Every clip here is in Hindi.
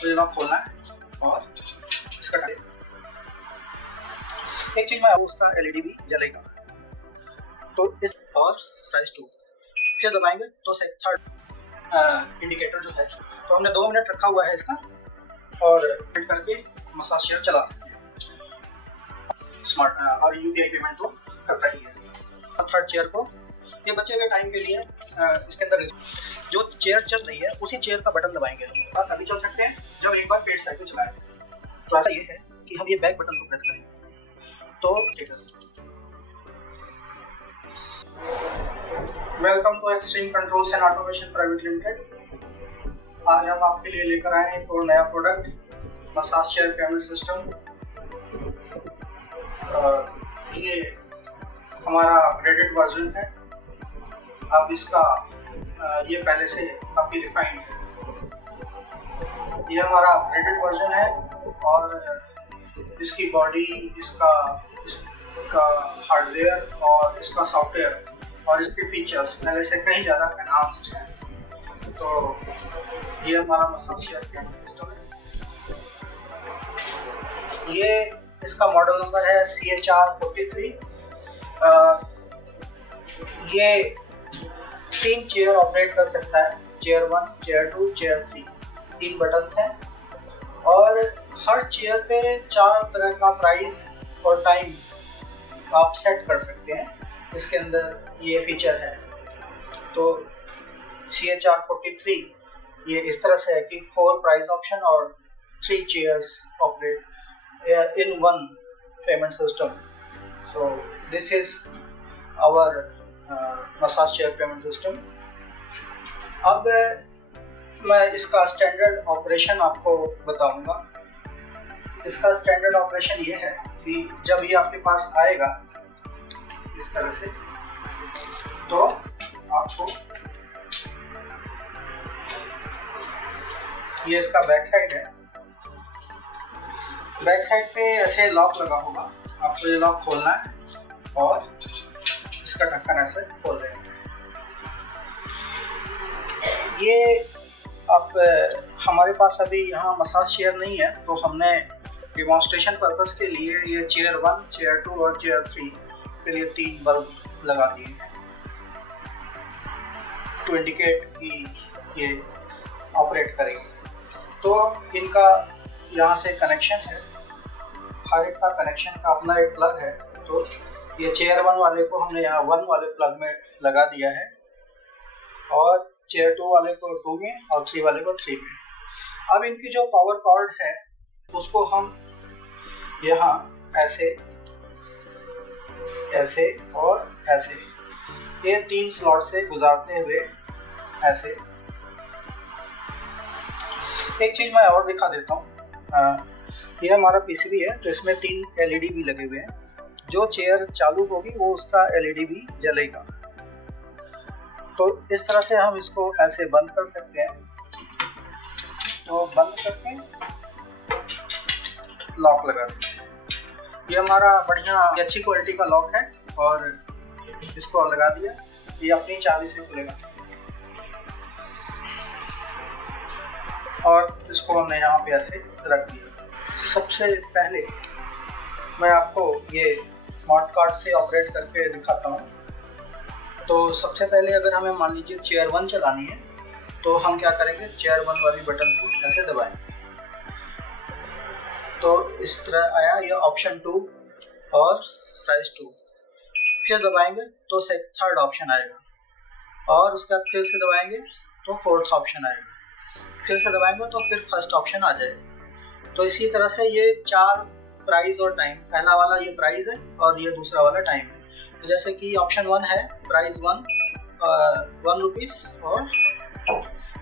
आपको ये लॉक खोलना है और इसका एक चीज में उसका एलईडी भी जलेगा। तो इस और प्राइस 2 फिर दबाएंगे तो थर्ड इंडिकेटर जो है, तो हमने 2 मिनट रखा हुआ है इसका और फिट करके मसाज चेयर चला सकते हैं। स्मार्ट और यूपीआई पेमेंट तो करता ही है। और थर्ड चेयर को ये बचे हुए टाइम के लिए इसके अंदर जो चेयर चल रही है उसी चेयर का बटन दबाएंगे और तभी चल सकते हैं जब एक बार पेड साइकिल चलाएं। तो ऐसा ये है कि हम ये बैक बटन को प्रेस करेंगे तो welcome to Extreme Controls and Automation Private Limited. आज हम आपके लिए लेकर आए हैं एक और नया product, massage chair payment system. ये हमारा अपग्रेडेड वर्जन है। अब इसका ये पहले से काफ़ी रिफाइंड है। ये हमारा अपग्रेडेड वर्जन है और इसकी बॉडी, इसका हार्डवेयर और इसका सॉफ्टवेयर और इसके फीचर्स पहले से कहीं ज़्यादा एनहांस्ड हैं। तो ये हमारा मसाज चेयर पेमेंट सिस्टम है। ये इसका मॉडल नंबर है CHR43। ये 3 चेयर ऑपरेट कर सकता है, चेयर 1, चेयर 2, चेयर 3। 3 बटन्स हैं और हर चेयर पे 4 तरह का प्राइस और टाइम आप सेट कर सकते हैं। इसके अंदर ये फीचर है। तो CHR43 ये इस तरह से है कि 4 प्राइस ऑप्शन और 3 chairs operate in one payment system. So this is our massage chair payment system. अब मैं इसका स्टैंडर्ड ऑपरेशन आपको बताऊंगा। इसका स्टैंडर्ड ऑपरेशन ये है कि जब ये आपके पास आएगा इस तरह से, तो आपको ये इसका बैक साइड है। बैक साइड पे ऐसे लॉक लगा होगा, आपको ये लॉक खोलना है और इसका ढक्कन ऐसे खोल देंगे। ये आप हमारे पास अभी यहाँ मसाज चेयर नहीं है, तो हमने डिमॉन्स्ट्रेशन पर्पस के लिए ये चेयर 1, चेयर 2 और चेयर 3 के लिए 3 बल्ब लगा दिए हैं टू इंडिकेट कि ये ऑपरेट करेंगे। तो इनका यहाँ से कनेक्शन है, हर एक का कनेक्शन का अपना एक प्लग है। तो ये चेयर 1 वाले को हमने यहाँ 1 वाले प्लग में लगा दिया है और चेयर 2 वाले को 2 में और 3 वाले को 3 में। अब इनकी जो पावर कॉर्ड है उसको हम यहाँ ऐसे, ऐसे और ऐसे, ये 3 स्लॉट से गुजारते हुए ऐसे। एक चीज़ मैं और दिखा देता हूँ। ये हमारा पीसीबी है, तो इसमें 3 एलईडी भी लगे हुए हैं। जो चेयर चालू होगी वो उसका एलईडी भी जलेगा। तो इस तरह से हम इसको ऐसे बंद कर सकते हैं। तो बंद करके लॉक लगा देते हैं। ये हमारा बढ़िया अच्छी क्वालिटी का लॉक है और इसको लगा दिया, ये अपनी चाबी से खुलेगा। और इसको हमने यहाँ पे ऐसे रख दिया। सबसे पहले मैं आपको ये स्मार्ट कार्ड से ऑपरेट करके दिखाता हूँ। तो सबसे पहले अगर हमें मान लीजिए चेयर 1 चलानी है, तो हम क्या करेंगे, चेयर 1 वाली बटन को ऐसे दबाएं। तो इस तरह आया ये ऑप्शन 2 और प्राइस 2। फिर दबाएंगे तो थर्ड ऑप्शन आएगा और उसके बाद फिर से दबाएंगे तो फोर्थ ऑप्शन आएगा। फिर से दबाएंगे तो फिर फर्स्ट ऑप्शन आ जाएगा। तो इसी तरह से ये 4 प्राइस और टाइम, पहला वाला ये प्राइस है और ये दूसरा वाला टाइम है। तो जैसे कि ऑप्शन 1 है प्राइस 1 रुपीज़ और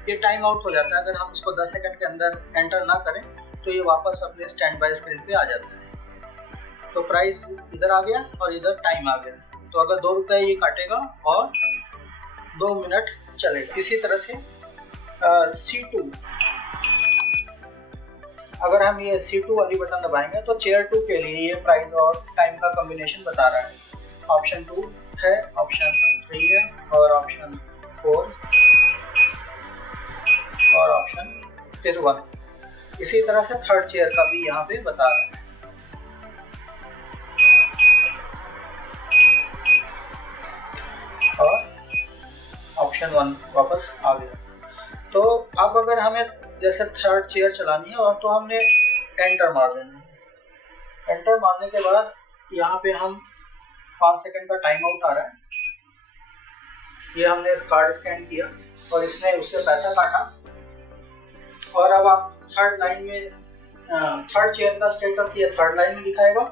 ये टाइम आउट हो जाता है। अगर हम इसको 10 सेकंड के अंदर एंटर ना करें तो ये वापस अपने स्टैंड बाय स्क्रीन पे आ जाता है। तो प्राइस इधर आ गया और इधर टाइम आ गया। तो अगर 2 रुपये ये काटेगा और 2 मिनट चलेगा। इसी तरह से C2, अगर हम ये C2 वाली बटन दबाएंगे तो चेयर 2 के लिए ये प्राइस और टाइम का कॉम्बिनेशन बता रहा है। ऑप्शन 2 है, ऑप्शन 3 है और ऑप्शन 4 और ऑप्शन फिर 1। इसी तरह से थर्ड चेयर का भी यहाँ पे बता रहा है। और ऑप्शन 1 वापस आ गया। तो अब अगर हमें जैसे थर्ड चेयर चलानी है और तो हमने एंटर मार देना है। एंटर मारने के बाद यहाँ पे हम 5 सेकंड का टाइम आउट आ रहा है। ये हमने इस कार्ड स्कैन किया और इसने उससे पैसा काटा। और अब आप थर्ड लाइन में थर्ड चेयर का स्टेटस ये थर्ड लाइन में दिखाएगा,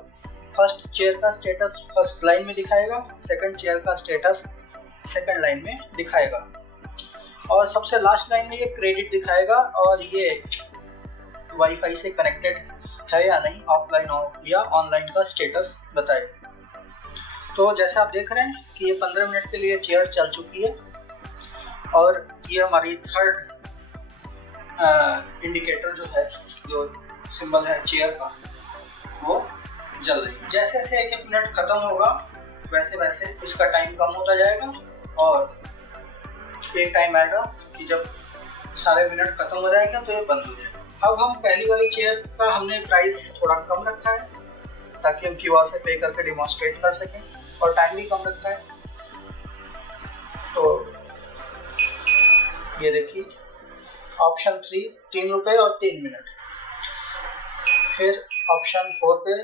फर्स्ट चेयर का स्टेटस फर्स्ट लाइन में दिखाएगा, सेकंड चेयर का स्टेटस सेकंड लाइन में दिखाएगा और सबसे लास्ट लाइन में ये क्रेडिट दिखाएगा और ये वाईफाई से कनेक्टेड है या नहीं, ऑफलाइन या ऑनलाइन का स्टेटस बताएगा। तो जैसे आप देख रहे हैं कि ये 15 मिनट के लिए चेयर चल चुकी है और ये हमारी थर्ड इंडिकेटर जो है, जो सिंबल है चेयर का, वो जल रही है। जैसे जैसे एक एक मिनट खत्म होगा वैसे वैसे इसका टाइम कम होता जाएगा और एक टाइम आएगा कि जब सारे मिनट खत्म हो जाएंगे तो ये बंद हो जाएगा। अब हम पहली वाली चेयर का हमने प्राइस थोड़ा कम रखा है ताकि हम क्यूआर से पे करके डिमॉन्स्ट्रेट कर सकें और टाइम भी कम रखा है। तो ये देखिए ऑप्शन 3 3 रुपये और 3 मिनट। फिर ऑप्शन 4 पे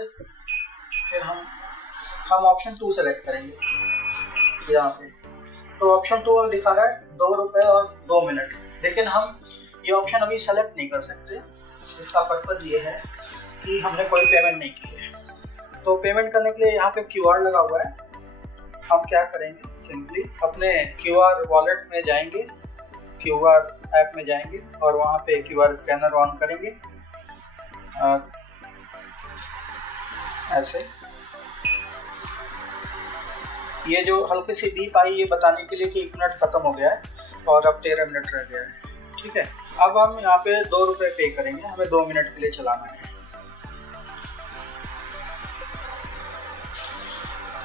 फिर हम ऑप्शन 2 सेलेक्ट करेंगे यहाँ पे। तो ऑप्शन 2 में दिखा रहा है 2 रुपये और 2 मिनट, लेकिन हम ये ऑप्शन अभी सेलेक्ट नहीं कर सकते। इसका पर्पज़ ये है कि हमने कोई पेमेंट नहीं की है। तो पेमेंट करने के लिए यहाँ पे क्यूआर लगा हुआ है। हम क्या करेंगे, सिंपली अपने क्यूआर वॉलेट में जाएंगे, क्यूआर ऐप में जाएंगे और वहाँ पे क्यूआर स्कैनर ऑन करेंगे ऐसे। ये जो हल्की सी बीप आई ये बताने के लिए कि 1 मिनट खत्म हो गया है और अब 13 मिनट रह गया है। ठीक है, अब हम यहाँ पे 2 रुपये पे करेंगे, हमें 2 मिनट के लिए चलाना है।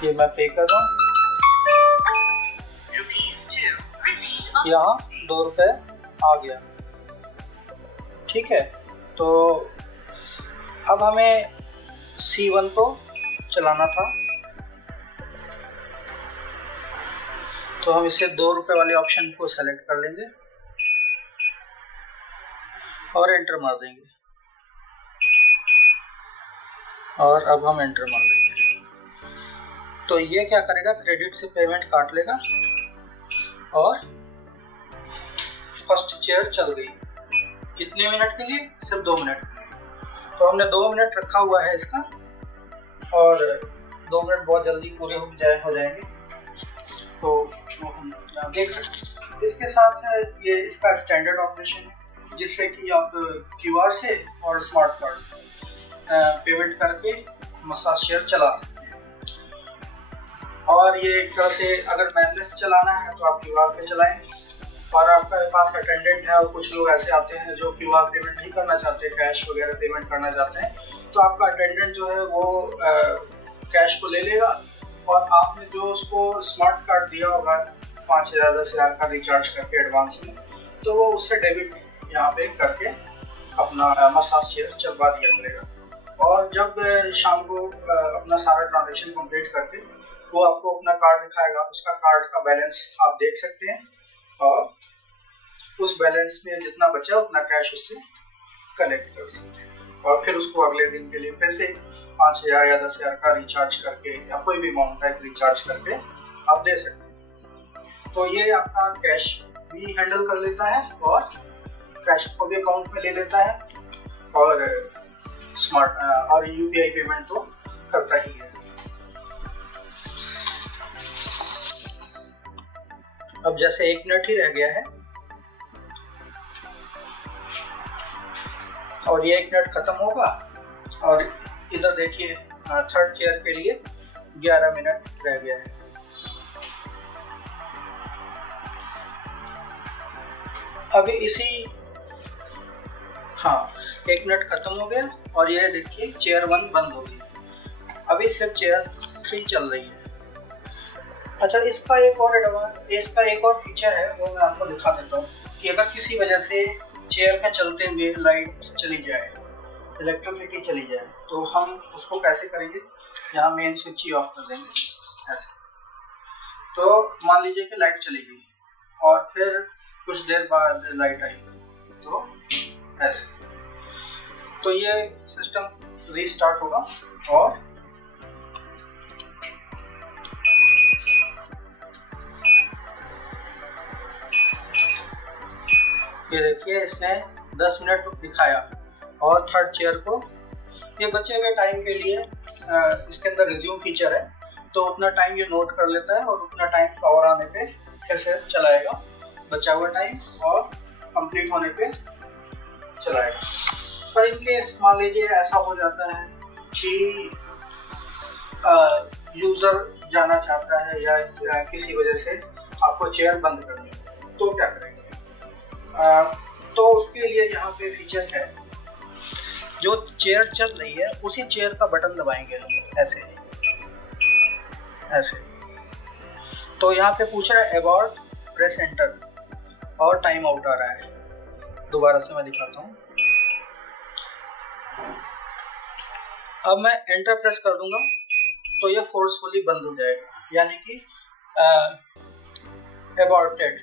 ये मैं पे कर रहा हूँ, यहाँ 2 रुपये आ गया। ठीक है, तो अब हमें C1 को चलाना था, तो हम इसे 2 रुपये वाले ऑप्शन को सेलेक्ट कर लेंगे और एंटर मार देंगे। और अब हम एंटर मार देंगे तो ये क्या करेगा, क्रेडिट से पेमेंट काट लेगा और फर्स्ट चेयर चल गई। कितने मिनट के लिए? सिर्फ 2 मिनट। तो हमने 2 मिनट रखा हुआ है इसका और 2 मिनट बहुत जल्दी पूरे हो जाएंगे। तो हम देख सकते हैं इसके साथ है ये इसका स्टैंडर्ड ऑपरेशन है, जिससे कि आप क्यूआर से और स्मार्ट कार्ड से पेमेंट करके मसाज शेयर चला सकते हैं। और ये एक तरह से अगर मैनुअली चलाना है तो आप क्यूआर पे चलाएं, और आपके पास अटेंडेंट है और कुछ लोग ऐसे आते हैं जो क्यूआर पेमेंट नहीं करना चाहते, कैश वगैरह पेमेंट करना चाहते हैं, तो आपका अटेंडेंट जो है वो कैश को ले लेगा और आपने जो उसको स्मार्ट कार्ड दिया होगा 5,000 10,000 का रिचार्ज करके एडवांस में, तो वो उससे डेबिट यहाँ पे करके अपना मसाज शेयर चलवा दिया करेगा। और जब शाम को अपना सारा ट्रांजेक्शन कंप्लीट करके वो आपको अपना कार्ड दिखाएगा, उसका कार्ड का बैलेंस आप देख सकते हैं और उस बैलेंस में जितना बचा उतना कैश उससे कलेक्ट कर सकते हैं और फिर उसको अगले दिन के लिए फिर से 5,000 या 10,000 का रिचार्ज करके या कोई भी अमाउंट का रिचार्ज करके आप दे सकते हैं। तो ये आपका कैश भी हैंडल कर लेता है और कैश को भी अकाउंट में ले लेता है और स्मार्ट और यूपीआई पेमेंट तो करता ही है। अब जैसे 1 मिनट ही रह गया है और ये 1 मिनट खत्म होगा और इधर देखिए थर्ड चेयर के लिए 11 मिनट रह गया है। अभी इसी 1 मिनट खत्म हो गया और ये देखिए चेयर 1 बंद हो गई। अभी सिर्फ चेयर 3 चल रही है। अच्छा, इसका एक और फीचर है वो मैं आपको दिखा देता हूँ कि अगर किसी वजह से चेयर पे चलते हुए लाइट चली जाए, इलेक्ट्रिसिटी चली जाए, तो हम उसको कैसे करेंगे? यहाँ मेन स्विच ही ऑफ कर देंगे ऐसे। तो मान लीजिए कि लाइट चली गई और फिर कुछ देर बाद लाइट आई, तो ऐसे। तो ये सिस्टम रीस्टार्ट होगा और ये देखिए इसने 10 मिनट दिखाया और थर्ड चेयर को, ये बचे हुए टाइम के लिए इसके अंदर रिज्यूम फीचर है, तो उतना टाइम ये नोट कर लेता है और उतना टाइम पावर आने पे फिर से चलाएगा, बचा हुआ टाइम और कंप्लीट होने पे चलाएगा। पर इनकेस मान लीजिए ऐसा हो जाता है कि यूज़र जाना चाहता है या किसी वजह से आपको चेयर बंद करनी है, तो क्या करेंगे? तो उसके लिए यहाँ पे फीचर है, जो चेयर चल रही है उसी चेयर का बटन दबाएंगे हम ऐसे ऐसे। तो यहाँ पे पूछ रहा है अबॉर्ट, प्रेस एंटर और टाइम आउट आ रहा है। दोबारा से मैं दिखाता हूँ। अब मैं एंटर प्रेस कर दूंगा तो ये फोर्सफुली बंद हो जाएगा, यानी कि अबॉर्टेड,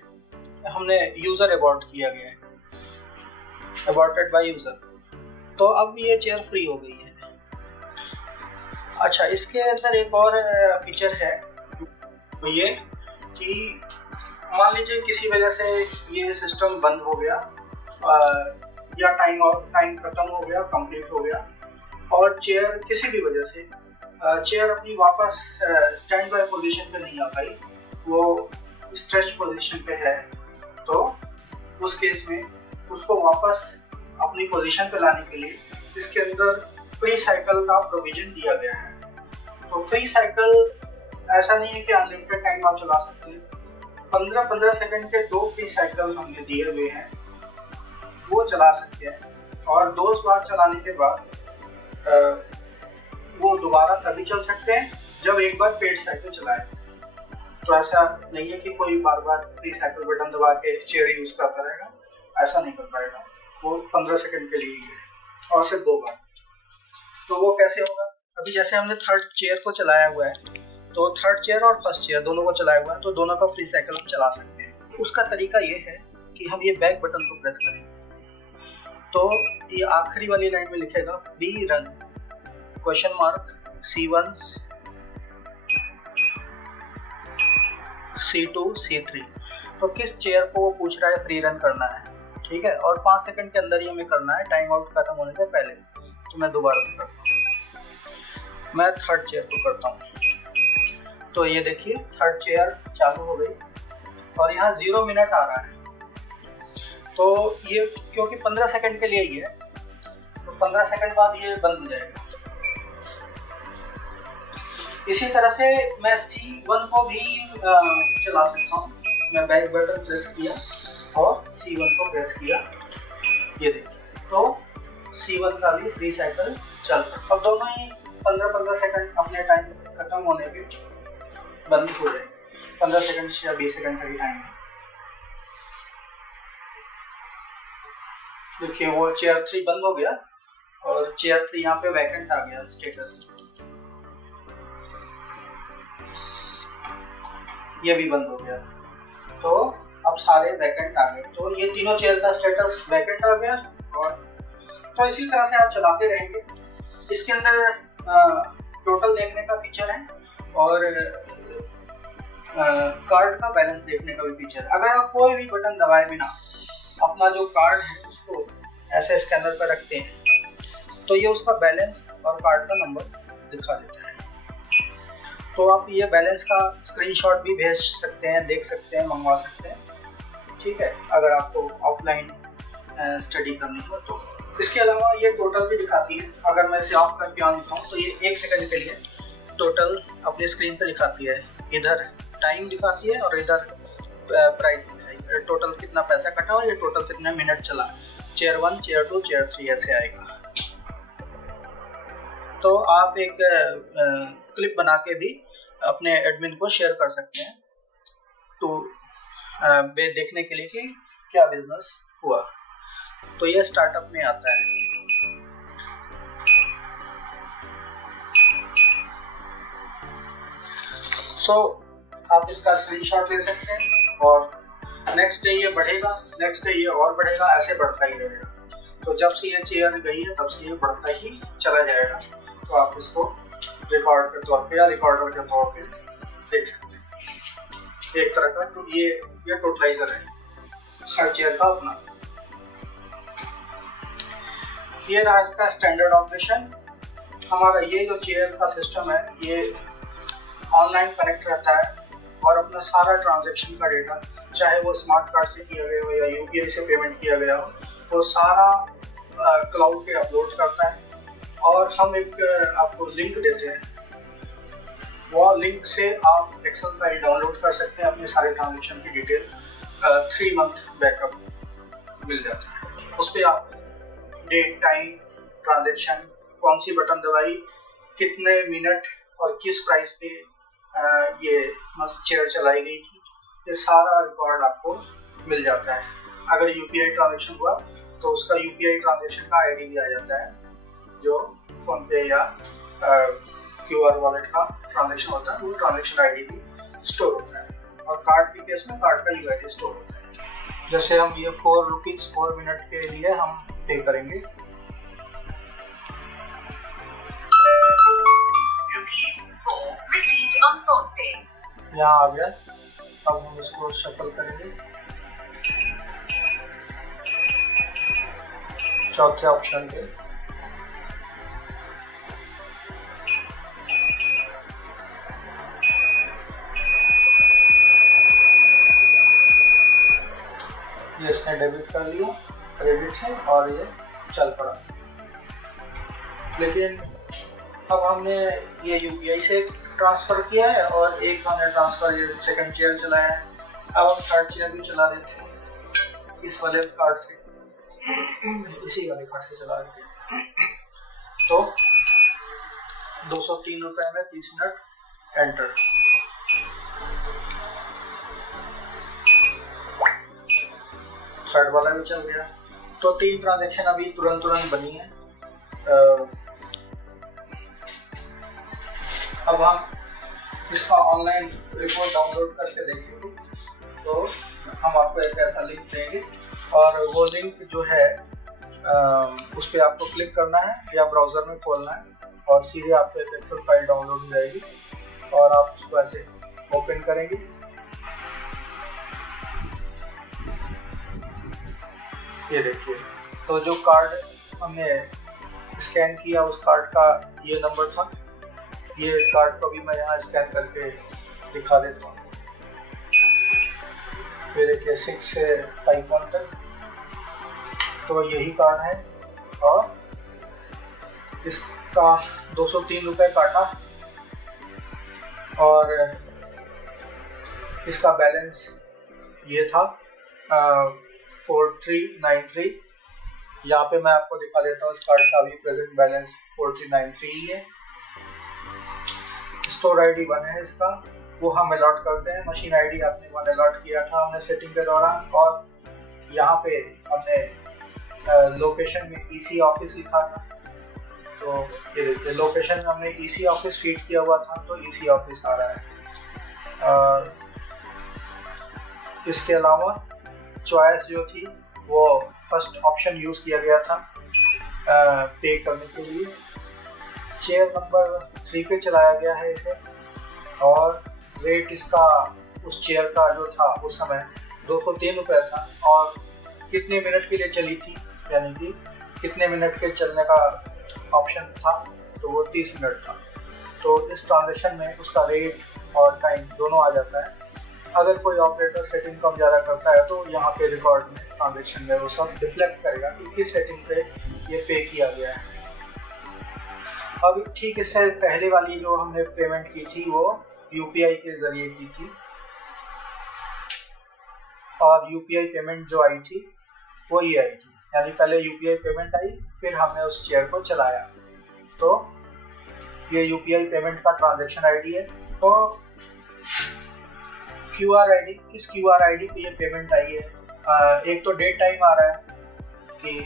हमने यूजर अबॉर्ट किया गया है, अबॉर्टेड बाय यूजर। तो अब ये चेयर फ्री हो गई है। अच्छा, इसके अंदर एक और फीचर है, तो ये कि मान लीजिए किसी वजह से ये सिस्टम बंद हो गया या टाइम खत्म हो गया, कंप्लीट हो गया और चेयर किसी भी वजह से चेयर अपनी वापस स्टैंड बाय पोजीशन पे नहीं आ पाई, वो स्ट्रेच पोजीशन पे है, तो उस केस में उसको वापस अपनी पोजीशन पे लाने के लिए इसके अंदर फ्री साइकिल का प्रोविजन दिया गया है। तो फ्री साइकिल ऐसा नहीं है कि अनलिमिटेड टाइम आप चला सकते हैं, 15-15 सेकंड के 2 फ्री साइकिल हमने दिए हुए हैं, वो चला सकते हैं और 2 बार चलाने के बाद वो दोबारा तभी चल सकते हैं जब एक बार पेड साइकिल चलाए। तो ऐसा नहीं है कि कोई बार बार फ्री साइकिल बटन दबा के चेयर यूज करता रहेगा, ऐसा नहीं कर पाएगा, वो 15 सेकंड के लिए ही है और सिर्फ 2 बार। तो वो कैसे होगा? अभी जैसे हमने थर्ड चेयर को चलाया हुआ है, तो थर्ड चेयर और फर्स्ट चेयर दोनों को चलाया हुआ है, तो दोनों का फ्री साइकिल हम चला सकते हैं। उसका तरीका ये है कि हम ये बैक बटन को प्रेस करें, तो ये आखिरी वाली लाइन में लिखेगा free run ? C1 C2 C3। तो किस चेयर को वो पूछ रहा है फ्री रन करना है, ठीक है, और 5 सेकंड के अंदर ही हमें करना है, टाइम आउट खत्म होने से पहले। तो मैं दोबारा से करता हूँ, मैं थर्ड चेयर को करता हूँ। तो ये देखिए थर्ड चेयर चालू हो गई और यहाँ 0 मिनट आ रहा है, तो ये क्योंकि 15 सेकंड के लिए ही है, तो 15 सेकंड बाद ये बंद हो जाएगा। इसी तरह से मैं C1 को भी चला सकता हूँ। मैं बैक बटन प्रेस किया और C1 को प्रेस किया, ये देखिए, तो C1 का भी फ्री साइकिल चल रहा। अब दोनों ही 15-15 सेकंड अपने टाइम खत्म होने पे बंद हो जाएंगे, 15 सेकंड या 20 सेकंड का ही टाइम है। देखिए वो चेयर 3 बंद हो गया और चेयर 3 यहाँ पे वैकेंट आ गया स्टेटस, ये भी बंद हो गया, तो अब सारे वैकेंट आ गए, तो ये तीनों चेयर का स्टेटस वैकेंट आ गया। और तो इसी तरह से आप चलाते रहेंगे। इसके अंदर टोटल देखने का फीचर है और कार्ड का बैलेंस देखने का भी फीचर है। अगर आप कोई भी बटन दबाए बिना अपना जो कार्ड है उसको ऐसे स्कैनर पर रखते हैं, तो ये उसका बैलेंस और कार्ड का नंबर दिखा देता है। तो आप ये बैलेंस का स्क्रीनशॉट भी भेज सकते हैं, देख सकते हैं, मंगवा सकते हैं, ठीक है, अगर आपको ऑफलाइन स्टडी करनी हो तो। इसके अलावा ये टोटल भी दिखाती है। अगर मैं इसे ऑफ करके ऑन दिखाऊँ तो ये 1 सेकंड के लिए टोटल अपनी स्क्रीन पर दिखाती है, इधर टाइम दिखाती है और इधर प्राइस दिखाई, टोटल कितना पैसा कटा और ये टोटल कितने मिनट चला, चेयर 1, चेयर 2, चेयर 3 ऐसे आएगा। तो आप एक क्लिप बना के भी अपने एडमिन को शेयर कर सकते हैं, तो देखने के लिए कि क्या बिजनेस हुआ। तो ये स्टार्टअप में आता है। सो आप इसका स्क्रीनशॉट ले सकते हैं और नेक्स्ट डे ये बढ़ेगा, नेक्स्ट डे ये और बढ़ेगा, ऐसे बढ़ता ही रहेगा। तो जब से ये चेयर गई है तब से ये बढ़ता ही चला जाएगा। तो आप इसको रिकॉर्ड के तौर पे या रिकॉर्डर के तौर पे देख सकते हैं। एक तरह का तो ये टोटलाइजर है हर चेयर का अपना। ये रहा इसका स्टैंडर्ड ऑपरेशन। हमारा ये जो चेयर का सिस्टम है ये ऑनलाइन कनेक्ट रहता है और अपना सारा ट्रांजैक्शन का डेटा, चाहे वो स्मार्ट कार्ड से किया गया हो या यूपीआई से पेमेंट किया गया हो, वो सारा क्लाउड पे अपलोड करता है। और हम एक आपको लिंक देते हैं, वो लिंक से आप एक्सेल फाइल डाउनलोड कर सकते हैं, अपने सारे ट्रांजैक्शन की डिटेल 3 मंथ बैकअप मिल जाता है। उस पर आप डेट, टाइम, ट्रांजैक्शन, कौन सी बटन दबाई, कितने मिनट और किस प्राइस पे ये चेयर चलाई गई थी, ये सारा रिकॉर्ड आपको मिल जाता है। अगर यूपीआई ट्रांजैक्शन हुआ तो उसका यूपीआई ट्रांजैक्शन का आईडी भी आ जाता है, जो फोन पे या क्यूआर वॉलेट का ट्रांजैक्शन होता है, वो ट्रांजैक्शन आईडी भी स्टोर होता है। और कार्ड के केस में कार्ड का यूआईडी स्टोर होता है। जैसे हम ये 4 रुपीज़ 4 मिनट के लिए हम पे करेंगे। यहाँ आ गया। अब हम इसको शफल करेंगे, चौथे ऑप्शन पे। ये इसने डेबिट कर लिया क्रेडिट से और ये चल पड़ा। लेकिन अब हमने ये यूपीआई से ट्रांसफ़र किया है और एक हमने ट्रांसफ़र ये सेकंड चेयर चलाया है। अब हम थर्ड चेयर भी चला देते हैं इस वाले कार्ड से, इसी वाले कार्ड से चला देते हैं। तो 203 रुपये में 30 मिनट एंटर। थर्ड वाला भी चल गया। तो 3 ट्रांजैक्शन अभी तुरंत बनी है। अब हम इसका ऑनलाइन रिपोर्ट डाउनलोड करके देखेंगे। तो हम आपको एक ऐसा लिंक देंगे और वो लिंक जो है उस पर आपको क्लिक करना है या ब्राउज़र में खोलना है और सीधे आपको एक एक्सेल फाइल डाउनलोड हो जाएगी और आप उसको ऐसे ओपन करेंगे। ये देखिए, तो जो कार्ड हमने स्कैन किया उस कार्ड का ये नंबर था। ये कार्ड को भी मैं यहाँ स्कैन करके दिखा देता हूँ। ये देखिए 6 से 51 तक, तो यही कार्ड है और इसका 203 रुपये काटा और इसका बैलेंस ये था 4393। यहाँ पे मैं आपको दिखा देता हूँ इस कार्ड का भी प्रेजेंट बैलेंस 4393 ही है। स्टोर आईडी 1 है इसका, वो हम अलॉट करते हैं। मशीन आईडी आपने 1 अलॉट किया था हमने सेटिंग के दौरान। और यहाँ पे हमने लोकेशन में ईसी ऑफिस लिखा था, तो ये देखिए लोकेशन में हमने ईसी ऑफिस फीड किया हुआ था, तो ईसी ऑफिस आ रहा है। इसके अलावा चॉइस जो थी वो फर्स्ट ऑप्शन यूज़ किया गया था पे करने के लिए। चेयर नंबर 3 पे चलाया गया है इसे और रेट इसका उस चेयर का जो था उस समय 203 रुपये था और कितने मिनट के लिए चली थी, यानी कि कितने मिनट के चलने का ऑप्शन था, तो वो 30 मिनट था। तो इस ट्रांजैक्शन में उसका रेट और टाइम दोनों आ जाता है। अगर कोई ऑपरेटर सेटिंग कम ज़्यादा करता है तो यहाँ पे रिकॉर्ड में ट्रांजैक्शन में वो सब रिफ्लेक्ट करेगा कि किस सेटिंग पे ये पे किया गया है। अब ठीक इससे पहले वाली जो हमने पेमेंट की थी वो यूपीआई के ज़रिए की थी और यूपीआई पेमेंट जो आई थी वो ये आई थी, यानी पहले यूपीआई पेमेंट आई फिर हमने उस चेयर को चलाया। तो ये यूपीआई पेमेंट का ट्रांजैक्शन आईडी है। तो क्यूआर आईडी, किस क्यूआर आईडी पे ये पेमेंट आई है, एक तो डेट टाइम आ रहा है कि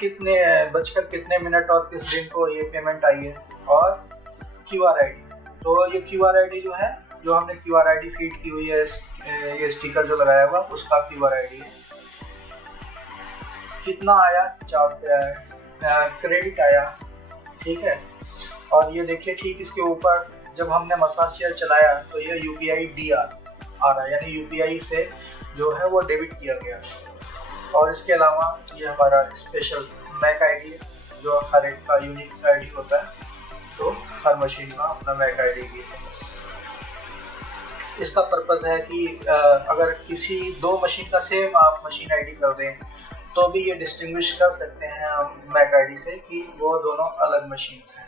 कितने बजकर कितने मिनट और किस दिन को ये पेमेंट आई है, और QR ID। तो ये QR ID जो है, जो हमने QR ID फीड की हुई है, ये स्टिकर जो लगाया हुआ उसका QR ID है। कितना आया, 4 रुपये आया, क्रेडिट आया, ठीक है। और ये देखिए ठीक इसके ऊपर जब हमने मसाज चेयर चलाया तो ये UPI DR आ रहा है, यानी UPI से जो है वो डेबिट किया गया। और इसके अलावा ये हमारा स्पेशल मैक ID है, जो हर एक का यूनिक ID होता है, तो हर मशीन का अपना मैक ID भी है। इसका पर्पज़ है कि अगर किसी 2 मशीन का सेम आप मशीन ID कर दें तो भी ये डिस्टिंग्विश कर सकते हैं हम मैक ID से कि वो दोनों अलग मशीन्स हैं।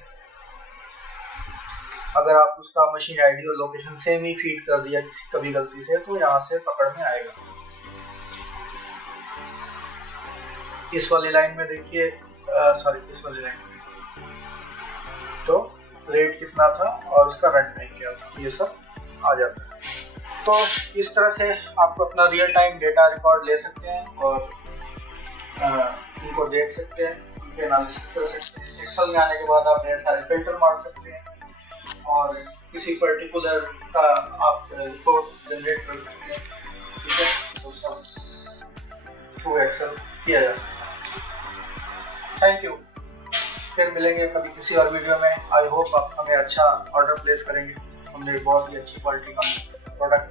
अगर आप उसका मशीन ID और लोकेशन सेम ही फीड कर दिया किसी कभी गलती से, तो यहाँ से पकड़ में आएगा। इस वाली लाइन में देखिए, इस वाली लाइन में तो रेट कितना था और उसका रन टाइम क्या था, ये सब आ जाता है। तो इस तरह से आप अपना रियल टाइम डेटा रिकॉर्ड ले सकते हैं और इनको देख सकते हैं, इनके एनालिसिस कर सकते हैं। एक्सेल में आने के बाद आप ढेर सारे फिल्टर मार सकते हैं और किसी पर्टिकुलर का आप रिपोर्ट जनरेट कर सकते हैं, ठीक है। तो सब थ्रू एक्सेल किया जा सकता है। थैंक यू, फिर मिलेंगे कभी किसी और वीडियो में। आई होप आप हमें अच्छा ऑर्डर प्लेस करेंगे। हमने बहुत ही अच्छी क्वालिटी का प्रोडक्ट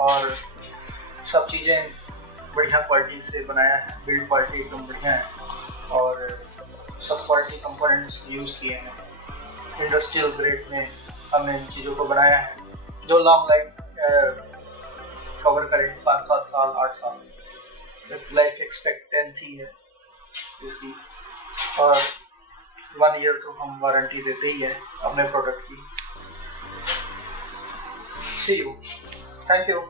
और सब चीज़ें बढ़िया क्वालिटी से बनाया है, बिल्ड क्वालिटी एकदम बढ़िया है और सब क्वालिटी कंपोनेंट्स यूज़ किए हैं। इंडस्ट्रियल ग्रेड में हमने इन चीज़ों को बनाया है जो लॉन्ग लाइफ कवर करे, 5-7 साल 8 साल लाइफ एक्सपेक्टेंसी है इसकी, और 1 ईयर तो हम वारंटी देते ही है अपने प्रोडक्ट की। सी यू, थैंक यू।